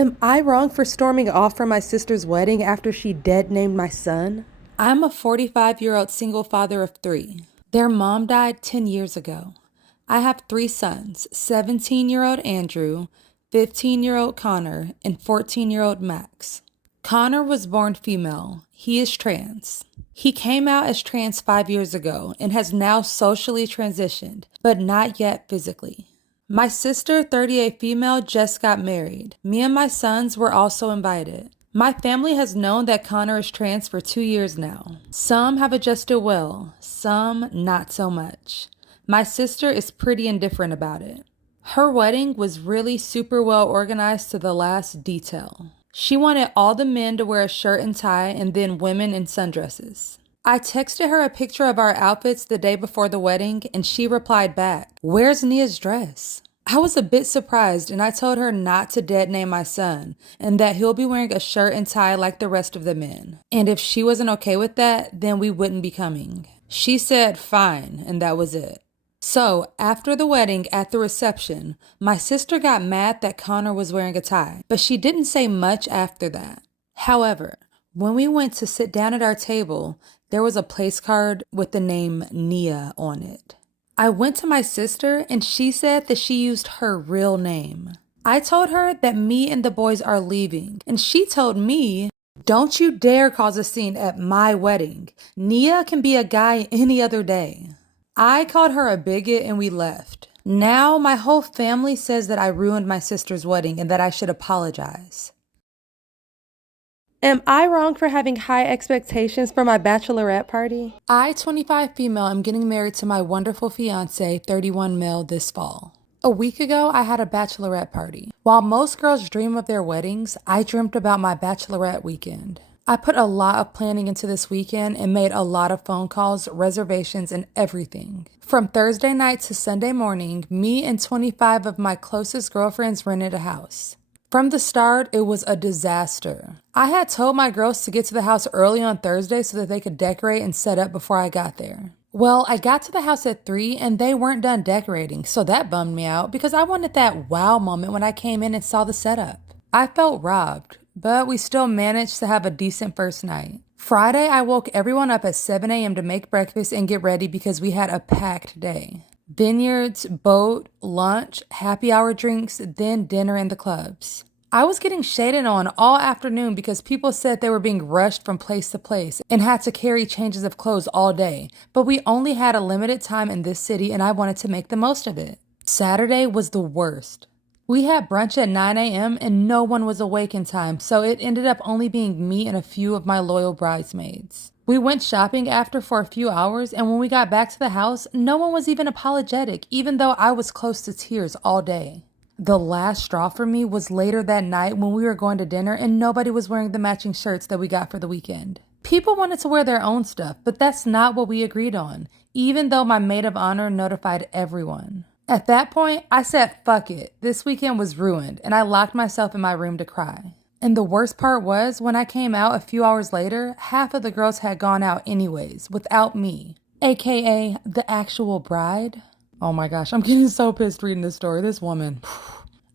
Am I wrong for storming off from my sister's wedding after she dead-named my son? I'm a 45-year-old single father of 3. Their mom died 10 years ago. I have 3 sons, 17-year-old Andrew, 15-year-old Connor, and 14-year-old Max. Connor was born female. He is trans. He came out as trans 5 years ago and has now socially transitioned, but not yet physically. My sister, 38 female, just got married. Me and my sons were also invited. My family has known that Connor is trans for 2 years now. Some have adjusted well, some not so much. My sister is pretty indifferent about it. Her wedding was really super well organized to the last detail. She wanted all the men to wear a shirt and tie and then women in sundresses. I texted her a picture of our outfits the day before the wedding and she replied back, "Where's Nia's dress?" I was a bit surprised and I told her not to dead-name my son and that he'll be wearing a shirt and tie like the rest of the men. And if she wasn't okay with that, then we wouldn't be coming. She said fine, and that was it. So, after the wedding at the reception, my sister got mad that Connor was wearing a tie, but she didn't say much after that. However, when we went to sit down at our table, there was a place card with the name Nia on it. I went to my sister and she said that she used her real name. I told her that me and the boys are leaving, and she told me, "Don't you dare cause a scene at my wedding. Nia can be a guy any other day." I called her a bigot and we left. Now my whole family says that I ruined my sister's wedding and that I should apologize. Am I wrong for having high expectations for my bachelorette party? I, 25 female, am getting married to my wonderful fiance, 31 male, this fall. A week ago, I had a bachelorette party. While most girls dream of their weddings, I dreamt about my bachelorette weekend. I put a lot of planning into this weekend and made a lot of phone calls, reservations, and everything. From Thursday night to Sunday morning, me and 25 of my closest girlfriends rented a house. From the start, it was a disaster. I had told my girls to get to the house early on Thursday so that they could decorate and set up before I got there. Well, I got to the house at 3 and they weren't done decorating, so that bummed me out because I wanted that wow moment when I came in and saw the setup. I felt robbed, but we still managed to have a decent first night. Friday, I woke everyone up at 7 a.m. to make breakfast and get ready because we had a packed day. Vineyards, boat, lunch, happy hour drinks, then dinner in the clubs. I was getting shaded on all afternoon because people said they were being rushed from place to place and had to carry changes of clothes all day, but we only had a limited time in this city and I wanted to make the most of it. Saturday was the worst. We had brunch at 9 a.m. and no one was awake in time, so it ended up only being me and a few of my loyal bridesmaids. We went shopping after for a few hours, and when we got back to the house, no one was even apologetic, even though I was close to tears all day. The last straw for me was later that night when we were going to dinner and nobody was wearing the matching shirts that we got for the weekend. People wanted to wear their own stuff, but that's not what we agreed on, even though my maid of honor notified everyone. At that point, I said, fuck it. This weekend was ruined, and I locked myself in my room to cry. And the worst part was, when I came out a few hours later, half of the girls had gone out anyways, without me, aka the actual bride. Oh my gosh, I'm getting so pissed reading this story. This woman.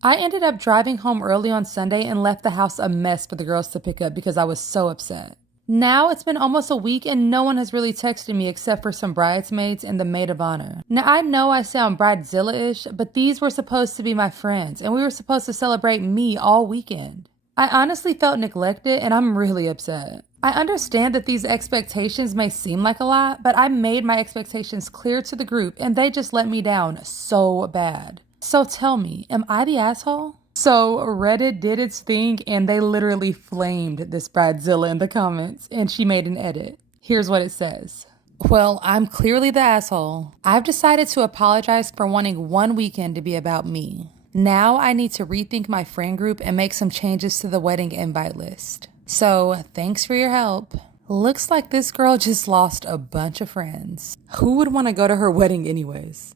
I ended up driving home early on Sunday and left the house a mess for the girls to pick up because I was so upset. Now it's been almost a week and no one has really texted me except for some bridesmaids and the maid of honor. Now I know I sound bridezilla-ish, but these were supposed to be my friends and we were supposed to celebrate me all weekend. I honestly felt neglected and I'm really upset. I understand that these expectations may seem like a lot, but I made my expectations clear to the group and they just let me down so bad. So tell me, am I the asshole? So Reddit did its thing and they literally flamed this bridezilla in the comments and she made an edit. Here's what it says. Well, I'm clearly the asshole. I've decided to apologize for wanting one weekend to be about me. Now I need to rethink my friend group and make some changes to the wedding invite list. So thanks for your help. Looks like this girl just lost a bunch of friends. Who would want to go to her wedding anyways?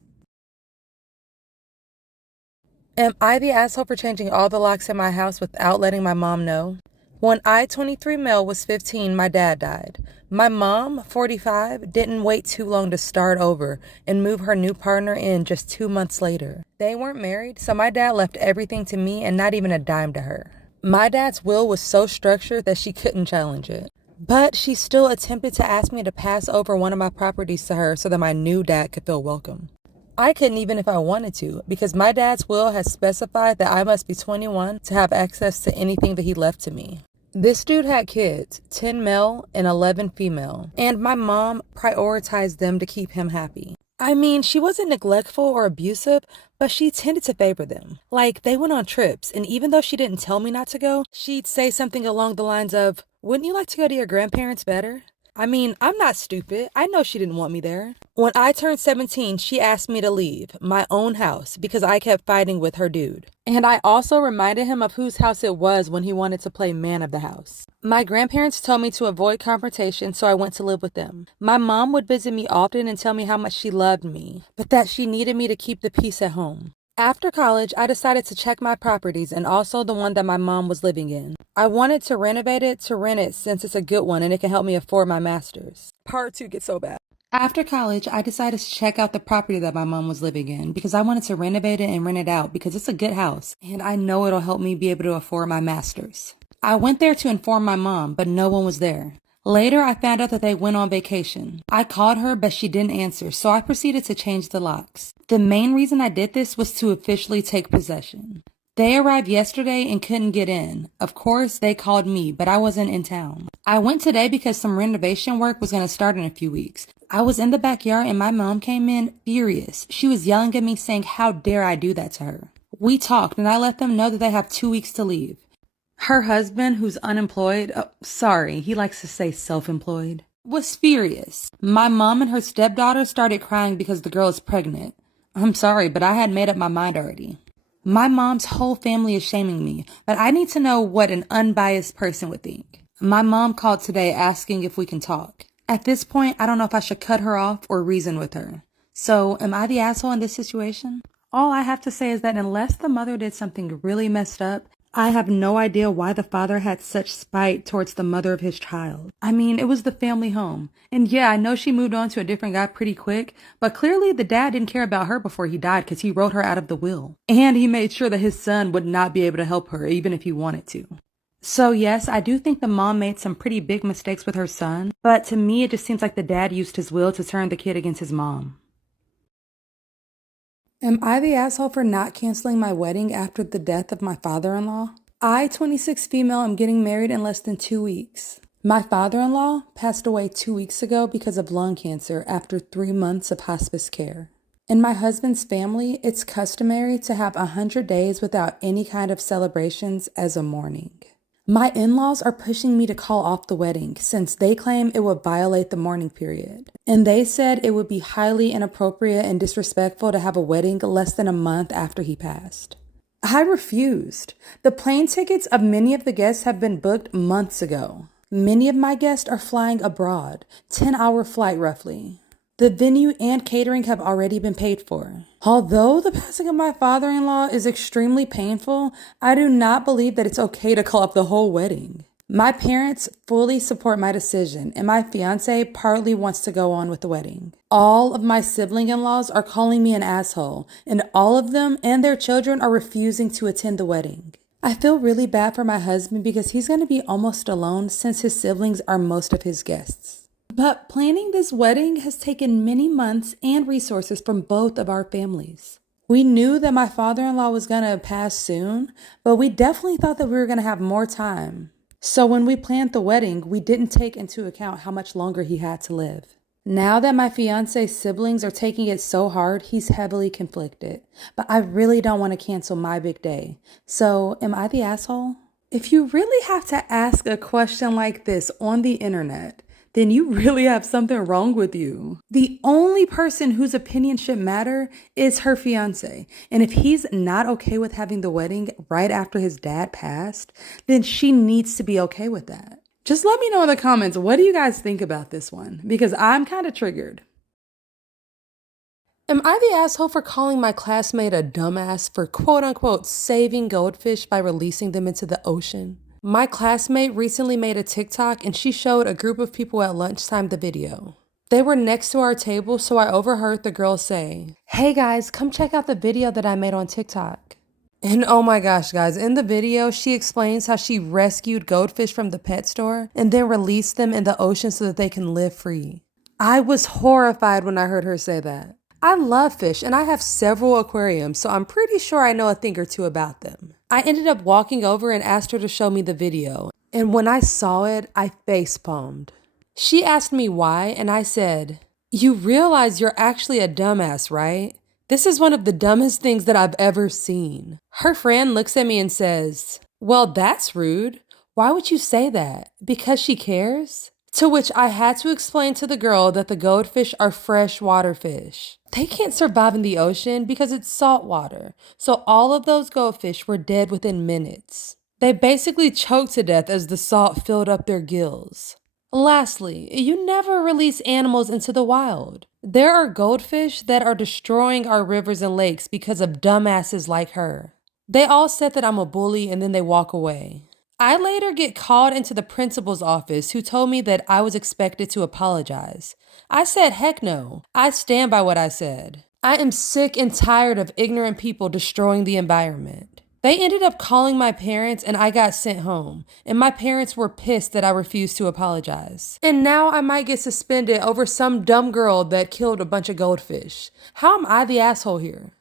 Am I the asshole for changing all the locks in my house without letting my mom know? When I, 23 male, was 15, my dad died. My mom, 45, didn't wait too long to start over and move her new partner in just 2 months later. They weren't married, so my dad left everything to me and not even a dime to her. My dad's will was so structured that she couldn't challenge it. But she still attempted to ask me to pass over one of my properties to her so that my new dad could feel welcome. I couldn't even if I wanted to, because my dad's will has specified that I must be 21 to have access to anything that he left to me. This dude had kids, 10 male and 11 female, and my mom prioritized them to keep him happy. I mean, she wasn't neglectful or abusive, but she tended to favor them. Like, they went on trips, and even though she didn't tell me not to go, she'd say something along the lines of, "Wouldn't you like to go to your grandparents better?" I mean, I'm not stupid. I know she didn't want me there. When I turned 17, she asked me to leave my own house because I kept fighting with her dude. And I also reminded him of whose house it was when he wanted to play man of the house. My grandparents told me to avoid confrontation, so I went to live with them. My mom would visit me often and tell me how much she loved me, but that she needed me to keep the peace at home. After college, I decided to check my properties and also the one that my mom was living in. I wanted to renovate it to rent it since it's a good one and it can help me afford my master's. Part 2 gets so bad. After college, I decided to check out the property that my mom was living in because I wanted to renovate it and rent it out because it's a good house and I know it'll help me be able to afford my master's. I went there to inform my mom, but no one was there. Later, I found out that they went on vacation. I called her, but she didn't answer, so I proceeded to change the locks. The main reason I did this was to officially take possession. They arrived yesterday and couldn't get in. Of course, they called me, but I wasn't in town. I went today because some renovation work was going to start in a few weeks. I was in the backyard and my mom came in furious. She was yelling at me saying, "How dare I do that to her?" We talked and I let them know that they have 2 weeks to leave. Her husband, who's unemployed, he likes to say self-employed, was furious. My mom and her stepdaughter started crying because the girl is pregnant. I'm sorry, but I had made up my mind already. My mom's whole family is shaming me, but I need to know what an unbiased person would think. My mom called today asking if we can talk. At this point, I don't know if I should cut her off or reason with her. So, am I the asshole in this situation? All I have to say is that unless the mother did something really messed up, I have no idea why the father had such spite towards the mother of his child. I mean, it was the family home. And yeah, I know she moved on to a different guy pretty quick, but clearly the dad didn't care about her before he died because he wrote her out of the will. And he made sure that his son would not be able to help her even if he wanted to. So yes, I do think the mom made some pretty big mistakes with her son, but to me it just seems like the dad used his will to turn the kid against his mom. Am I the asshole for not canceling my wedding after the death of my father-in-law? I, 26 female, am getting married in less than 2 weeks. My father-in-law passed away 2 weeks ago because of lung cancer after 3 months of hospice care. In my husband's family, it's customary to have 100 days without any kind of celebrations as a mourning. My in-laws are pushing me to call off the wedding since they claim it would violate the mourning period. And they said it would be highly inappropriate and disrespectful to have a wedding less than a month after he passed. I refused. The plane tickets of many of the guests have been booked months ago. Many of my guests are flying abroad, 10-hour flight roughly. The venue and catering have already been paid for. Although the passing of my father-in-law is extremely painful, I do not believe that it's okay to call off the whole wedding. My parents fully support my decision, and my fiance partly wants to go on with the wedding. All of my sibling-in-laws are calling me an asshole, and all of them and their children are refusing to attend the wedding. I feel really bad for my husband because he's going to be almost alone since his siblings are most of his guests. But planning this wedding has taken many months and resources from both of our families. We knew that my father-in-law was going to pass soon, but we definitely thought that we were going to have more time. So when we planned the wedding, we didn't take into account how much longer he had to live. Now that my fiance's siblings are taking it so hard, he's heavily conflicted. But I really don't want to cancel my big day. So am I the asshole? If you really have to ask a question like this on the internet, then you really have something wrong with you. The only person whose opinion should matter is her fiance. And if he's not okay with having the wedding right after his dad passed, then she needs to be okay with that. Just let me know in the comments, what do you guys think about this one? Because I'm kind of triggered. Am I the asshole for calling my classmate a dumbass for quote unquote saving goldfish by releasing them into the ocean? My classmate recently made a TikTok and she showed a group of people at lunchtime the video. They were next to our table, so I overheard the girl say, "Hey guys, come check out the video that I made on TikTok." And oh my gosh, guys, in the video, she explains how she rescued goldfish from the pet store and then released them in the ocean so that they can live free. I was horrified when I heard her say that. I love fish and I have several aquariums, so I'm pretty sure I know a thing or two about them. I ended up walking over and asked her to show me the video, and when I saw it, I facepalmed. She asked me why, and I said, "You realize you're actually a dumbass, right? This is one of the dumbest things that I've ever seen." Her friend looks at me and says, "Well, that's rude. Why would you say that? Because she cares?" To which I had to explain to the girl that the goldfish are freshwater fish. They can't survive in the ocean because it's salt water, so all of those goldfish were dead within minutes. They basically choked to death as the salt filled up their gills. Lastly, you never release animals into the wild. There are goldfish that are destroying our rivers and lakes because of dumbasses like her. They all said that I'm a bully and then they walk away. I later get called into the principal's office, who told me that I was expected to apologize. I said, heck no. I stand by what I said. I am sick and tired of ignorant people destroying the environment. They ended up calling my parents and I got sent home, and my parents were pissed that I refused to apologize. And now I might get suspended over some dumb girl that killed a bunch of goldfish. How am I the asshole here?